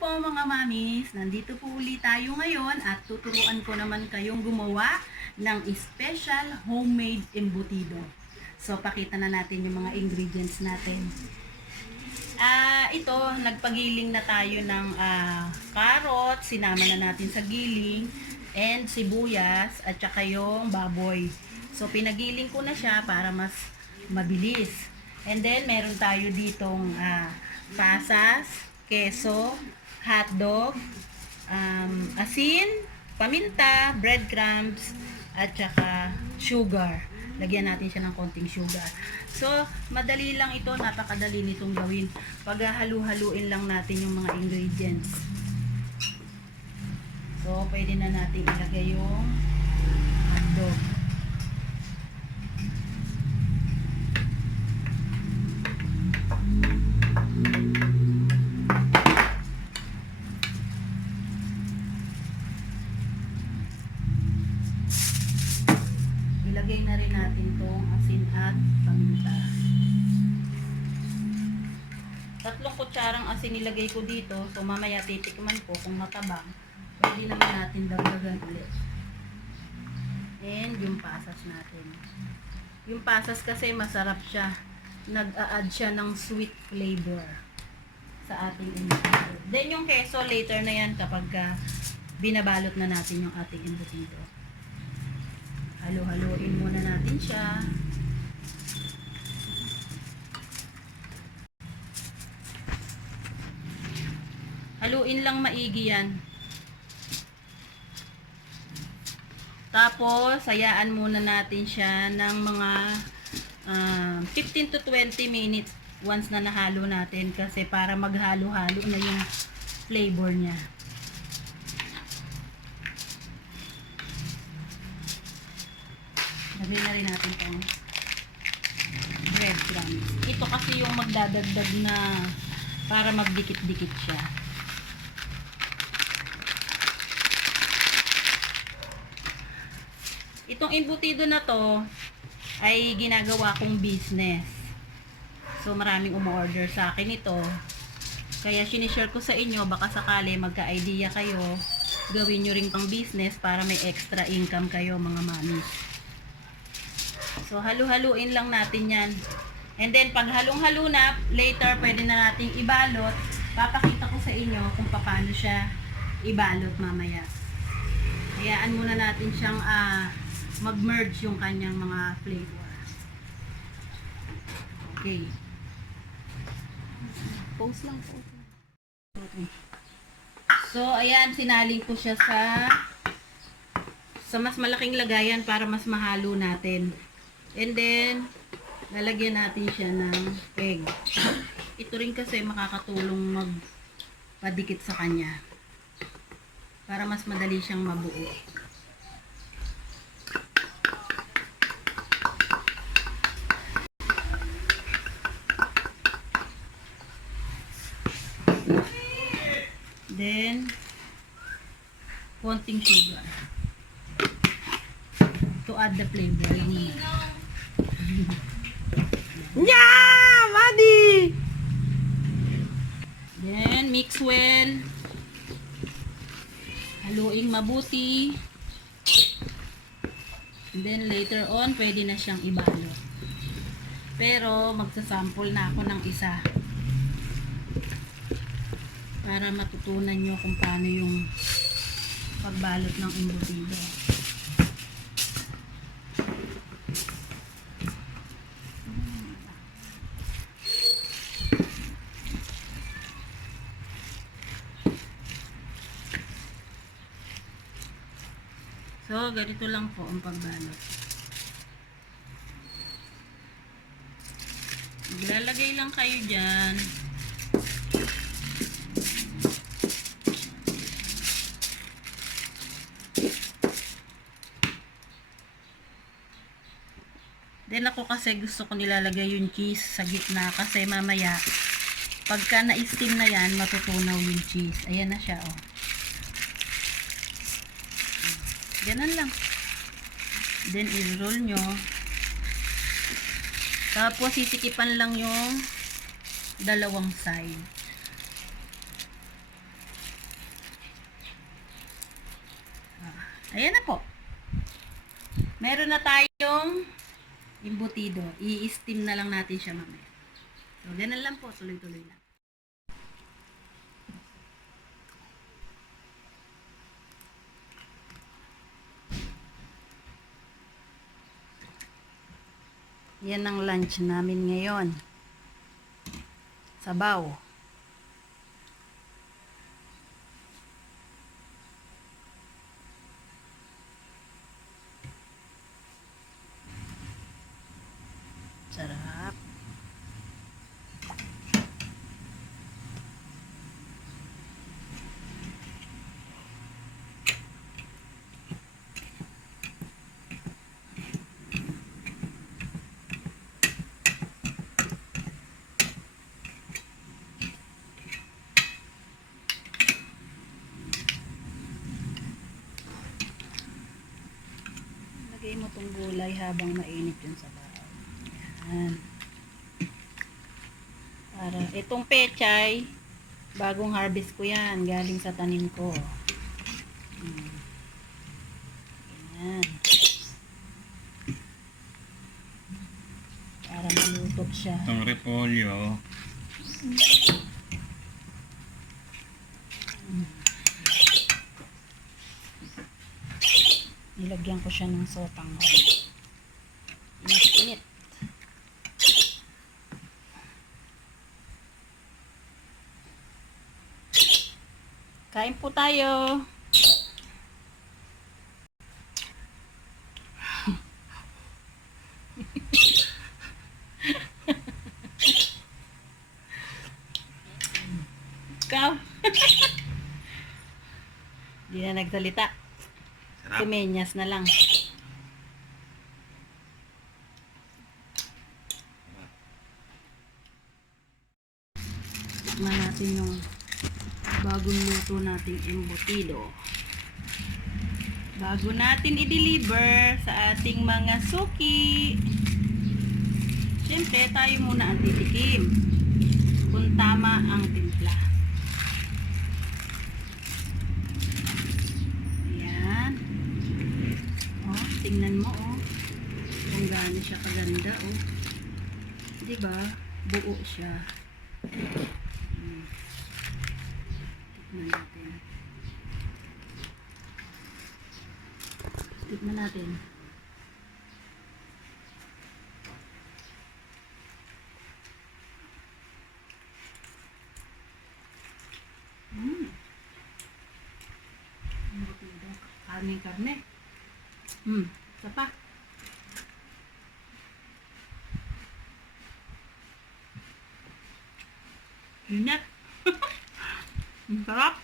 po mga mamis, nandito po ulit tayo ngayon at tuturuan ko naman kayong gumawa ng special homemade embutido. So pakita na natin yung mga ingredients natin. Ito, nagpagiling na tayo ng carrot, sinama na natin sa giling, and sibuyas, at saka yung baboy. So pinagiling ko na siya para mas mabilis. And then meron tayo ditong pasas, keso, hotdog, asin, paminta, breadcrumbs, at saka sugar. Lagyan natin siya ng konting sugar. So, madali lang ito, napakadali nitong gawin. Paghahalu-haluin lang natin yung mga ingredients. So, pwede na natin ilagay yung hotdog. Ilagay na rin natin tong asin at paminta. 3 kutsarang asin nilagay ko dito. So mamaya titikman ko kung matabang. Pwede naman natin dagdagan ulit. And yung pasas natin. Yung pasas kasi masarap siya. Nag-a-add siya ng sweet flavor sa ating embutido. Then yung keso later na yan kapag binabalot na natin yung ating embutido. Halo-haloin muna natin siya. Haluin lang maigi yan. Tapos, hayaan muna natin siya ng mga 15 to 20 minutes once na nahalo natin kasi para maghalo-halo na yung flavor niya. Lagyan na rin natin itong breadcrumbs. Ito kasi yung magdadagdag na para magdikit-dikit siya. Itong embutido na to ay ginagawa kong business. So maraming umorder sa akin ito. Kaya sinishare ko sa inyo, baka sakali magka-idea kayo, gawin nyo rin pang business para may extra income kayo mga mami. So, halu-haluin lang natin yan. And then, pag halong-halo na, later, pwede na nating ibalot. Papakita ko sa inyo kung paano siya ibalot mamaya. Hayaan muna natin siyang mag-merge yung kanyang mga flavor. Okay. Pause lang. Okay. So, ayan, sinaling ko siya sa mas malaking lagayan para mas mahalo natin. And then, lalagyan natin siya ng egg. Ito rin kasi makakatulong magpadikit sa kanya. Para mas madali siyang mabuo. Then, konting sugar. To add the flavor. Yeah, buddy. Then, mix well. Haluing mabuti. And then, later on, pwede na siyang ibalot. Pero, magsasample na ako ng isa. Para matutunan nyo kung paano yung pagbalot ng embutido. So, ganito lang po ang pagbalot. Maglalagay lang kayo dyan. Then ako kasi gusto ko nilalagay yung cheese sa gitna kasi mamaya pagka na-steam na yan, matutunaw yung cheese. Ayan na siya, oh. Ganun lang. Then, i-roll nyo. Tapos, sisikipan lang yung dalawang side. Ayan na po. Meron na tayong embutido. I-steam na lang natin siya mamaya. So, ganun lang po. Tuloy-tuloy lang. Yan ang lunch namin ngayon. Sabaw. Sarap. Lagay mo tong gulay habang mainit yung sabaw. Yan. Para itong pechay, bagong harvest ko yan, galing sa tanim ko. Yan. Para malutot siya. Itong repolyo, Nilagyan ko siya ng sotang. Init-init. Kain po tayo. Ikaw. Hindi na nagsalita. sarap. Kumenyas na lang. Tikman natin yung bagong luto nating embutido. Bago natin i-deliver sa ating mga suki. Siyempre, tayo muna ang titikim kung tama ang timpla. Ayan. Oh, tingnan mo oh. Kung gaano siya kaganda oh. Diba? Buo siya. Tikman natin. Tikman natin. Karne. Isa pa. Inat. Ang sarap.